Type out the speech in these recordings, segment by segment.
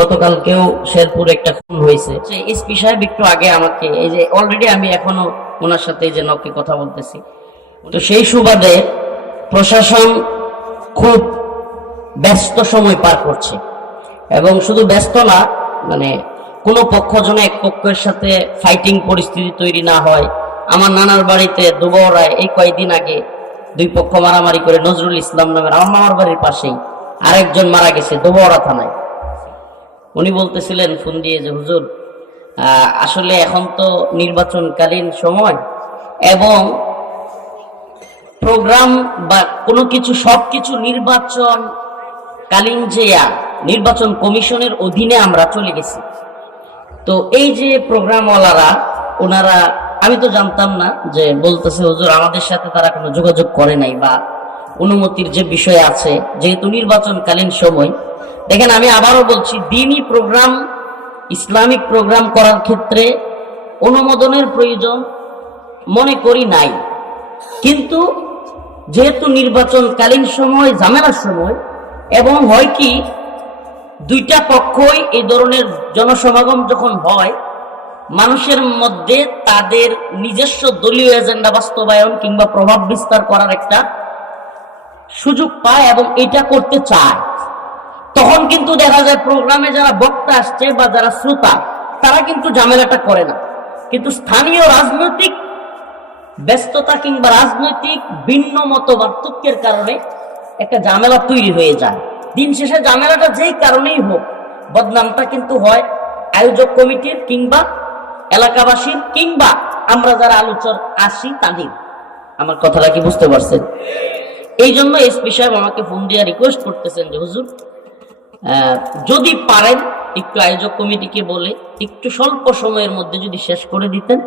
গতকালকেও শেরপুরে একটা খুন হয়েছে। এসপি সাহেব একটু আগে আমাকে, এই যে অলরেডি আমি এখনো ওনার সাথে এই যে নকে কথা বলতেছি, তো সেই সুবাদে প্রশাসন খুব ব্যস্ত সময় পার করছে। এবং শুধু ব্যস্ত না, মানে কোনো পক্ষ যেন এক পক্ষের সাথে ফাইটিং পরিস্থিতি তৈরি না হয়। আমার নানার বাড়িতে দুবরায় এই কয়েকদিন আগে দুই পক্ষ মারামারি করে নজরুল ইসলাম নামের আমার মামার বাড়ির পাশেই আরেকজন মারা গেছে দুবরা থানায়। উনি বলতেছিলেন ফোন দিয়ে যে হুজুর, আসলে এখন তো নির্বাচনকালীন সময় এবং প্রোগ্রাম বা কোনো কিছু সবকিছু নির্বাচনকালীন যে নির্বাচন কমিশনের অধীনে আমরা চলে গেছি। তো এই যে প্রোগ্রামওয়ালারা ওনারা, আমি তো জানতাম না, যে বলতেছে হুজুর আমাদের সাথে তারা কোনো যোগাযোগ করে নাই বা অনুমতির যে বিষয় আছে, যেহেতু নির্বাচনকালীন সময়। দেখেন, আমি আবারও বলছি, দ্বীনি প্রোগ্রাম, ইসলামিক প্রোগ্রাম করার ক্ষেত্রে অনুমোদনের প্রয়োজন মনে করি নাই। কিন্তু যেহেতু নির্বাচনকালীন সময়, ঝামেলার সময়, এবং হয় কি দুইটা পক্ষই এই ধরনের জনসমাগম যখন হয়, মানুষের মধ্যে তাদের নিজস্ব দলীয় এজেন্ডা বাস্তবায়ন কিংবা প্রভাব বিস্তার করার একটা সুযোগ পায় এবং এটা করতে চায়। তখন কিন্তু দেখা যায় প্রোগ্রামে যারা বক্তা আসছে বা যারা শ্রোতা, তারা কিন্তু ঝামেলাটা করে না। কিন্তু স্থানীয় রাজনৈতিক ব্যস্ততা কিংবা রাজনৈতিক ভিন্ন মত পার্থক্যের কারণে একটা ঝামেলা তৈরি হয়ে যায়। দিন শেষে ঝামেলাটা যেই কারণেই হোক, বদনামটা কিন্তু হয় আয়োজক কমিটির কিংবা এলাকাবাসীর কিংবা আমরা যারা আলোচনা আসি তাদের। আমার কথাটা কি বুঝতে পারছেন? এই জন্য এসপি সাহেব আমাকে ফোন দিয়ে রিকোয়েস্ট করতেছেন যে হুজুর, যদি পারেন একটু আয়োজক কমিটিকে বলে একটু স্বল্প সময়ের মধ্যে যদি শেষ করে দিতেন,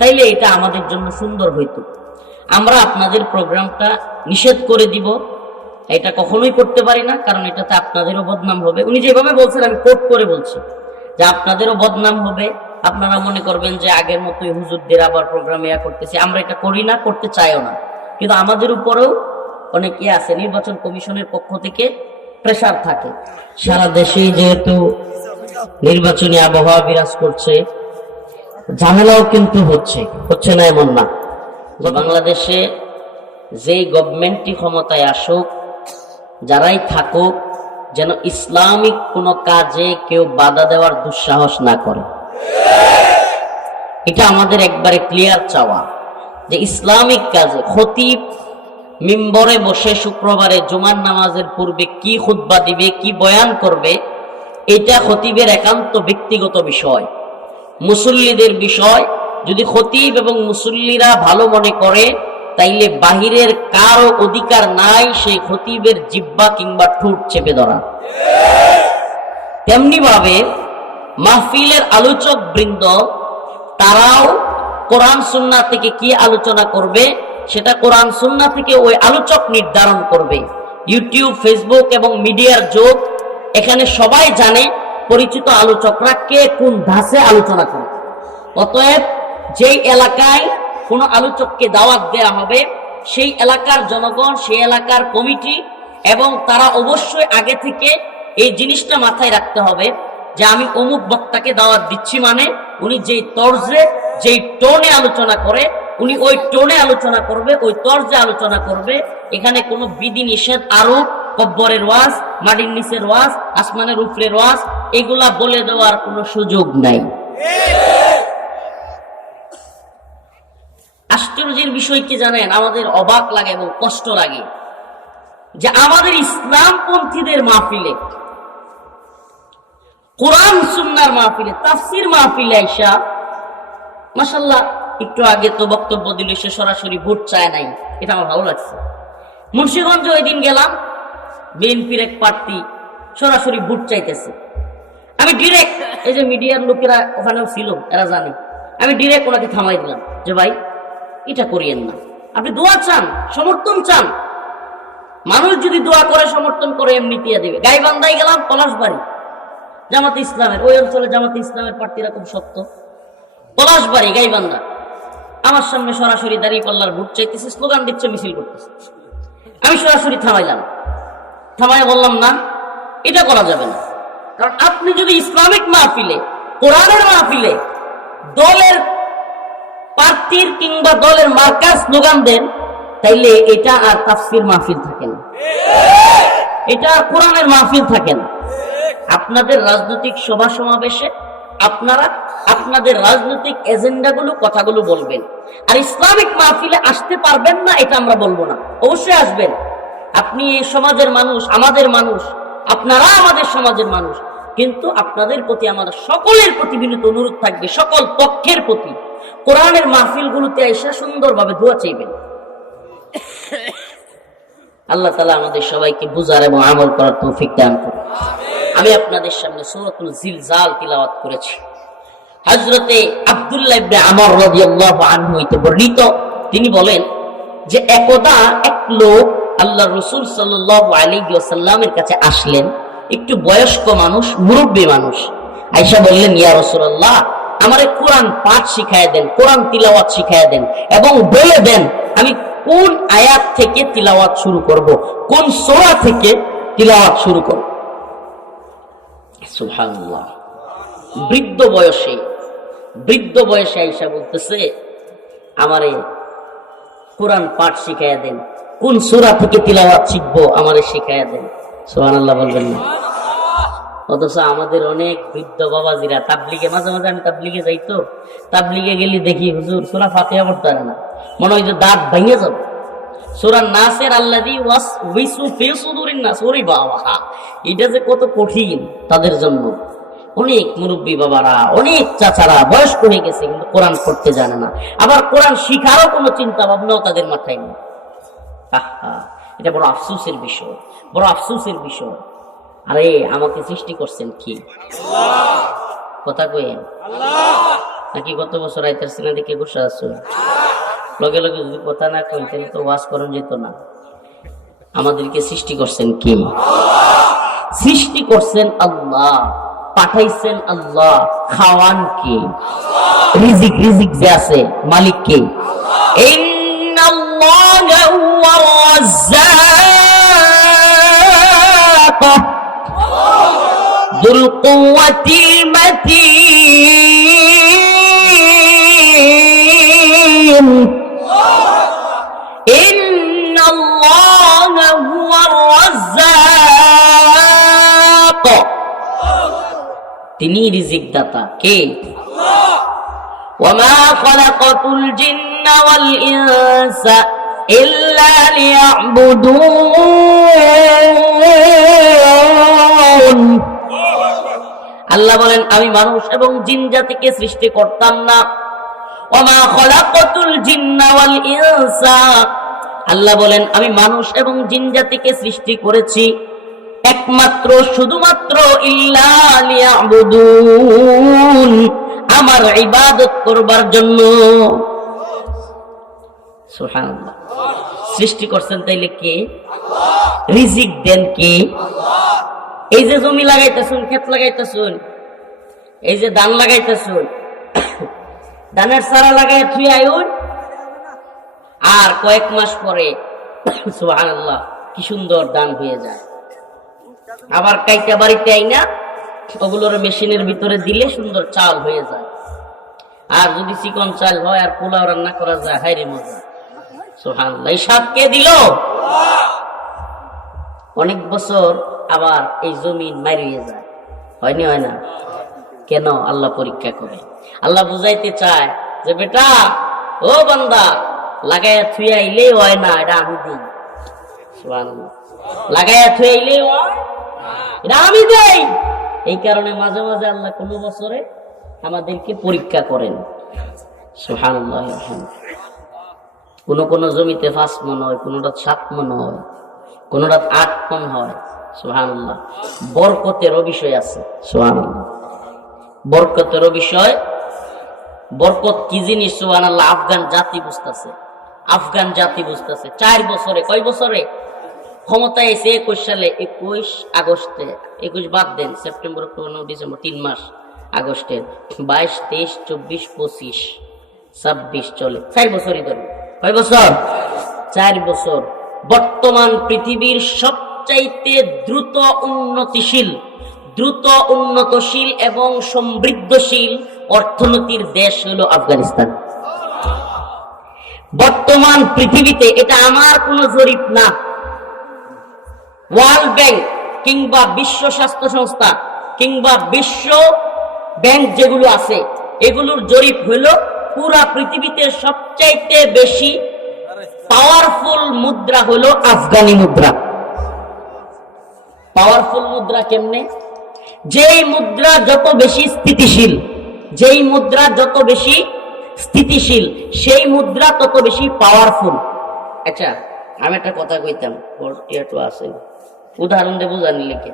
তাইলে এটা আমাদের জন্য সুন্দর হইতো। আমরা আপনাদের প্রোগ্রামটা নিষেধ করে দিব, এটা কখনোই করতে পারি না, কারণ এটাতে আপনাদেরও বদনাম হবে। উনি যেভাবে বলছেন আমি কোট করে বলছি যে আপনাদেরও বদনাম হবে, আপনারা মনে করবেন যে আগের মতোই হুজুরদের আবার প্রোগ্রামে করতেছি। আমরা এটা করি না, করতে চাইও না, কিন্তু আমাদের উপরেও অনেকে আছে, নির্বাচন কমিশনের পক্ষ থেকে প্রেসার থাকে। সারা দেশেই যেহেতু নির্বাচনী আবহাওয়া বিরাজ করছে, ঝামেলাও কিন্তু হচ্ছে না এমন না। বাংলাদেশে যেই গভর্নমেন্টই ক্ষমতায় আসুক, যারাই থাকুক, যেন ইসলামিক কোনো কাজে কেউ বাধা দেওয়ার দুঃসাহস না করে। এটা আমাদের একবারে ক্লিয়ার চাওয়া যে ইসলামিক কাজে খতিব মিম্বরে বসে শুক্রবারে জুমার নামাজের পূর্বে কি খুতবা দিবে, কি বয়ান করবে, এটা খতিবের একান্ত ব্যক্তিগত বিষয়, মুসল্লিদের বিষয়। যদি খতিব এবং মুসল্লিরা ভালো মনে করে, তাইলে বাহিরের কারো অধিকার নাই সেই খতিবের জিহ্বা কিংবা ঠোঁট চেপে ধরা। তেমনি ভাবে মাহফিলের আলোচক বৃন্দ, তারাও কোরআন সুন্নাহ থেকে কি আলোচনা করবে সেটা কোরআন সুন্নাহ থেকে ওই আলোচক নির্ধারণ করবে। ইউটিউব, ফেসবুক এবং মিডিয়ার যুগ, এখানে সবাই জানে পরিচিত আলোচকরা কে কোন ধাঁচে আলোচনা করে। অতএব যেই এলাকায় কোনো আলোচককে দাওয়াত দেওয়া হবে, সেই এলাকার জনগণ, সেই এলাকার কমিটি, এবং তারা অবশ্যই আগে থেকে এই জিনিসটা মাথায় রাখতে হবে যে আমি অমুক বক্তাকে দাওয়াত দিচ্ছি, মানে উনি যেই তর্জে, যেই টোনে আলোচনা করে, উনি ওই টোনে আলোচনা করবে, ওই তর্জে আলোচনা করবে। এখানে কোনো বিধি নিষেধ আরোপ, কব্বরের ওয়াজ, মাটির নিচের ওয়াজ, আসমানের উপরের ওয়াজ, এগুলা বলে দেওয়ার কোনো সুযোগ নাই। আশ্চর্যের বিষয় কি জানেন? আমাদের অবাক লাগে এবং কষ্ট লাগে যে আমাদের ইসলামপন্থীদের মাহফিলে, কোরআন সুন্নাহর মাহফিলে, তাফসীর মাহফিলে আইসা মাশাআল্লাহ, একটু আগে তো বক্তব্য দিল সে সরাসরি ভোট চায় নাই, এটা আমার ভালো লাগছে। মুন্সিগঞ্জে ওই দিন গেলাম, বিএনপির এক প্রার্থী সরাসরি ভোট চাইতেছে। আমি ডিরেক্ট, এই যে মিডিয়ার লোকেরা ওখানেও ছিল, এরা জানে, আমি ডিরেক্ট ওনাকে থামাই দিলাম যে ভাই এটা করিয়েন না, আপনি দোয়া চান, সমর্থন চান, মানুষ যদি দোয়া করে সমর্থন করে এমনি দিয়ে দেবে। গাইবান্ধায় গেলাম, পলাশবাড়ি জামাতে ইসলামের, ওই অঞ্চলে জামাতে ইসলামের প্রার্থীরা খুব শক্ত। পলাশবাড়ি, গাইবান্ধা, আমার সামনে সরাসরি দাঁড়িয়ে পাল্লার ভোট চাইতেছে, স্লোগান দিচ্ছে, মিছিল করতেছে। আমি সরাসরি থামাইলাম, থামাই বললাম না, এটা করা যাবে না। কারণ আপনি যদি ইসলামিক মাহফিলে, কোরআনের মাহফিলে দলের প্রার্থীর কিংবা দলের মার্কা স্লোগান দেন, তাইলে এটা আর তাফসীর মাহফিল থাকে না, এটা আর কোরআনের মাহফিল থাকে না। আপনাদের রাজনৈতিক সভা সমাবেশে আপনারা আপনাদের রাজনৈতিক এজেন্ডাগুলো, কথাগুলো বলবেন, আর ইসলামিক মাহফিলে আসতে পারবেন না এটা আমরা বলবো না, অবশ্যই আসবেন। আপনি এই সমাজের মানুষ, আমাদের মানুষ, আপনারা আমাদের সমাজের মানুষ, কিন্তু আপনাদের প্রতি আমাদের সকলের প্রতি বিনীত অনুরোধ থাকবে, সকল পক্ষের প্রতি, কোরআনের মাহফিলগুলোতে এসে সুন্দরভাবে দোয়া চাইবেন। আল্লাহ তাআলা আমাদের সবাইকে বুঝার এবং আমল করার তৌফিক দান করুন। আমি আপনাদের সামনে সূরাতুল জিলজাল তিলাওয়াত করেছি। হযরতে আব্দুল্লাহ ইবনে আমর রাদিয়াল্লাহু আনহু হইতে বর্ণিত, তিনি বলেন যে একদা এক লোক আল্লাহর রাসূল সাল্লাল্লাহু আলাইহি ওয়াসাল্লামের কাছে আসলেন, একটু বয়স্ক মানুষ, মুরব্বী মানুষ। আয়েশা বললেন, ইয়া রাসূলুল্লাহ, আমারে কোরআন পাঠ শিখায়া দেন, কোরআন তিলাওয়াত শিখায়া দেন, এবং বলে দেন আমি কোন আয়াত থেকে তিলাওয়াত শুরু করব, কোন সূরা থেকে তিলাওয়াত শুরু করব। সুবহানাল্লাহ। বৃদ্ধ বয়সে আয়েশা বলতেছে, আমারে কোরআন পাঠ শিখায়া দেন, কোন সূরা থেকে তিলাওয়াত শিখবো আমারে শিখায়া দেন। সুবহানাল্লাহ বলবেন না? অথচ আমাদের অনেক বৃদ্ধ বাবাজিরা তাবলিগে, মাঝে মাঝে আমি তাবলিগে যাই, তো তাবলিগে গেলে দেখি হুজুর সূরা ফাতিহা পড়তে পারে না, মনে হয় যে দাঁত ভেঙে যাবে। সূরা নাসের আল্লাযী ওয়াসওয়াসু ফি সুদুরিন নাস, ওরে বাবা, এটা যে কত কঠিন তাদের জন্য। অনেক মুরব্বী বাবারা, অনেক চাচারা বয়স্ক হয়ে গেছে, কিন্তু কোরআন পড়তে জানে না, আবার কোরআন শিখারও কোনো চিন্তা ভাবনাও তাদের মাথায় নেই। এটা বড় আফসোসের বিষয়, বড় আফসোসের বিষয়। আরে আমাকে সৃষ্টি করছেন কি? কথা কয়ে নাকি গত বছর আইতার সিনা দিকে বসে আছো, লগে লগে যদি কথা না কই তাহলে তো ওয়াজ করা যেত না। আমাদেরকে সৃষ্টি করছেন কি? সৃষ্টি করছেন আল্লাহ, পাঠাইছেন আল্লাহ, খাওয়ান কে? রিজিক যে আছে মালিক কে? ইন্নাল্লাহা হুয়ার রাজ্জাক যুল কুওয়াতিল মাতিন, ইন্নাল্লাহা হুয়ার রাজ্জাক, তিনি রিজিক দাতা। কে? ওয়ামা খালাকাতুল জিন্না ওয়াল ইনসা ইল্লা লিয়াবুদুন। আল্লাহ বলেন, আমি মানুষ এবং জিন জাতিকে সৃষ্টি করতাম না। ওয়ামা খালাকাতুল জিন্না ওয়াল ইনসা, আল্লাহ বলেন আমি মানুষ এবং জিন জাতিকে সৃষ্টি করেছি একমাত্র, শুধুমাত্র ইল্লা লিয়াবুদুন, আমার ইবাদত করবার জন্য। সুবহানাল্লাহ। সৃষ্টি করছেন তাইলে কে? রিজিক দেন কে? এই যে জমি লাগাইতেছুন, ক্ষেত লাগাইতেছুন, এই যে ধান লাগাইতেছুন, ধানের চারা লাগাই থুই আইন, আর কয়েক মাস পরে সুবহানাল্লাহ কি সুন্দর ধান হয়ে যায়। আবার কাইটা বাড়িতে আইনা ওগুলোর মেশিনের ভিতরে দিলে সুন্দর চাল হয়ে যায়। আর যদি চিকন চাল হয় আর পোলাও রান্না করা যায়, হায় রে মজা। সুবহানাল্লাহ। এই স্বাদ কে দিল? অনেক বছর আবার এই জমিন মারিয়ে যায়, হয়নি? হয় না? কেন? আল্লাহ পরীক্ষা করে। আল্লাহ বুঝাইতে চায় যে বেটা, ও বান্দা, লাগাইয়া থুইয়া আইলেই হয় না, এটা আমি দিই। সুবহানাল্লাহ। লাগাইয়া থুইয়া আইলেই হয়, এটা আমি দেই। এই কারণে মাঝে মাঝে আল্লাহ কোন বছরে আমাদেরকে পরীক্ষা করেন। সুবহানাল্লাহ। কোন জমিতে 5 মণ হয়, কোনটা 7 মণ হয়, কোনটা 8 মণ হয়। সুবহানাল্লাহ। বরকতেরও বিষয় আছে। সুবহানাল্লাহ। বরকতেরও বিষয়। বরকত কি জিনিস? সুবহানাল্লাহ। আফগান জাতি বুঝতেছে, 4 বছরে, কয় বছরে ক্ষমতায় এসে? 21 সালে, 21 আগস্টে, 21 বাদ দেন, সেপ্টেম্বর, অক্টোবর, নভেম্বর, ডিসেম্বর, 3 মাস। আগস্টের 22, 23, 24, 25, 26 চলে, 4 বছরই ধরে। কয় বছর? 4 বছর। বর্তমান পৃথিবীর সবচাইতে দ্রুত উন্নতিশীল দ্রুত উন্নতশীল এবং সমৃদ্ধশীল অর্থনীতির দেশ হলো আফগানিস্তান। বর্তমান পৃথিবীতে, এটা আমার কোনো জরিপ না, ওয়ার্ল্ড ব্যাংক কিংবা বিশ্ব স্বাস্থ্য সংস্থা কিংবা বিশ্ব ব্যাংক যেগুলো আছে এগুলোর জরিপ হলো পুরা পৃথিবীতে সবচাইতে বেশি পাওয়ারফুল মুদ্রা হলো আফগানি মুদ্রা। পাওয়ারফুল মুদ্রা কেমনে? যেই মুদ্রা যত বেশি স্থিতিশীল, যেই মুদ্রা যত বেশি স্থিতিশীল সেই মুদ্রা তত বেশি পাওয়ারফুল। আচ্ছা, আমি একটা কথা কইতাম, আছে উদাহরণ দেব জানি লিখে।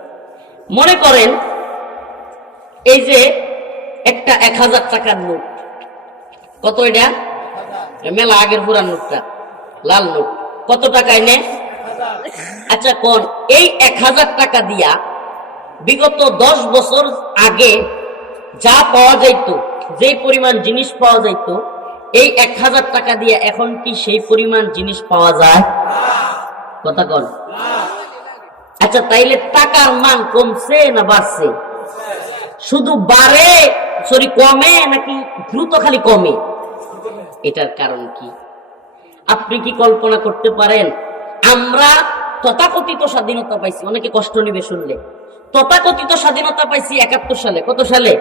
মনে করেন এই যে একটা 1000 টাকার নোট, কত এটা? মেলা আগের পুরান নোটটা, লাল নোট, কত টাকায় নেয়? আচ্ছা কোন এই 1000 টাকা দিয়া বিগত 10 বছর আগে যা পাওয়া যাইত, যে পরিমাণ জিনিস পাওয়া যাইত, এই 1000 টাকা দিয়ে এখন কি সেই পরিমাণ জিনিস পাওয়া যায়? কথা কন। আচ্ছা তাইলে টাকার মান কমছে না বাড়ছে? শুধু বাড়ে, কমে নাকি দ্রুত খালি কমে? এটার কারণ কি আপনি কি কল্পনা করতে পারেন? আমরা তথাকথিত স্বাধীনতা পাইছি, অনেকে কষ্ট নিবে শুনলে, তথাকথিত স্বাধীনতা পাইছি 71 সালে। কত সালে?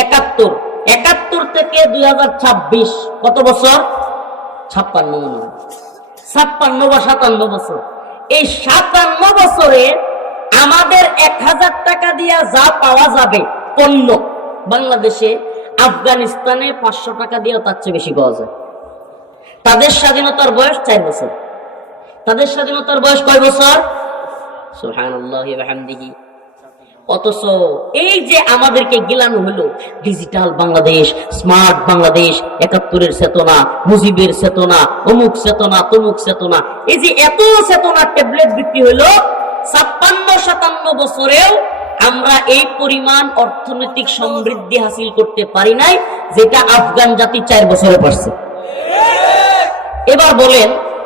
71। 71 থেকে 2026 কত বছর? 56 বা 57 বছর। এই 57 বছরে আমাদের 1000 টাকা দিয়া যা পাওয়া যাবে পণ্য, বাংলাদেশে আফগানিস্তানে 500 টাকা দিয়েও তার চেয়ে বেশি পাওয়া যায়। তাদের স্বাধীনতার বয়স 4 বছর। তাদের স্বাধীনতার বয়স কয় বছর? সুবহানাল্লাহি ওয়া বিহামদিহি। অথচ এই যে আমাদেরকে গিলানো হলো ডিজিটাল বাংলাদেশ, স্মার্ট বাংলাদেশ, 71-এর চেতনা, মুজিবের চেতনা, অমুক চেতনা, তমুক চেতনা, এই যে এত চেতনা ট্যাবলেট বিক্রি হলো, 56-57 বছরেও আমরা এই পরিমাণ অর্থনৈতিক সমৃদ্ধি হাসিল করতে পারি নাই, যেটা আফগান জাতি 4 বছরে পারছে। এবার বলেন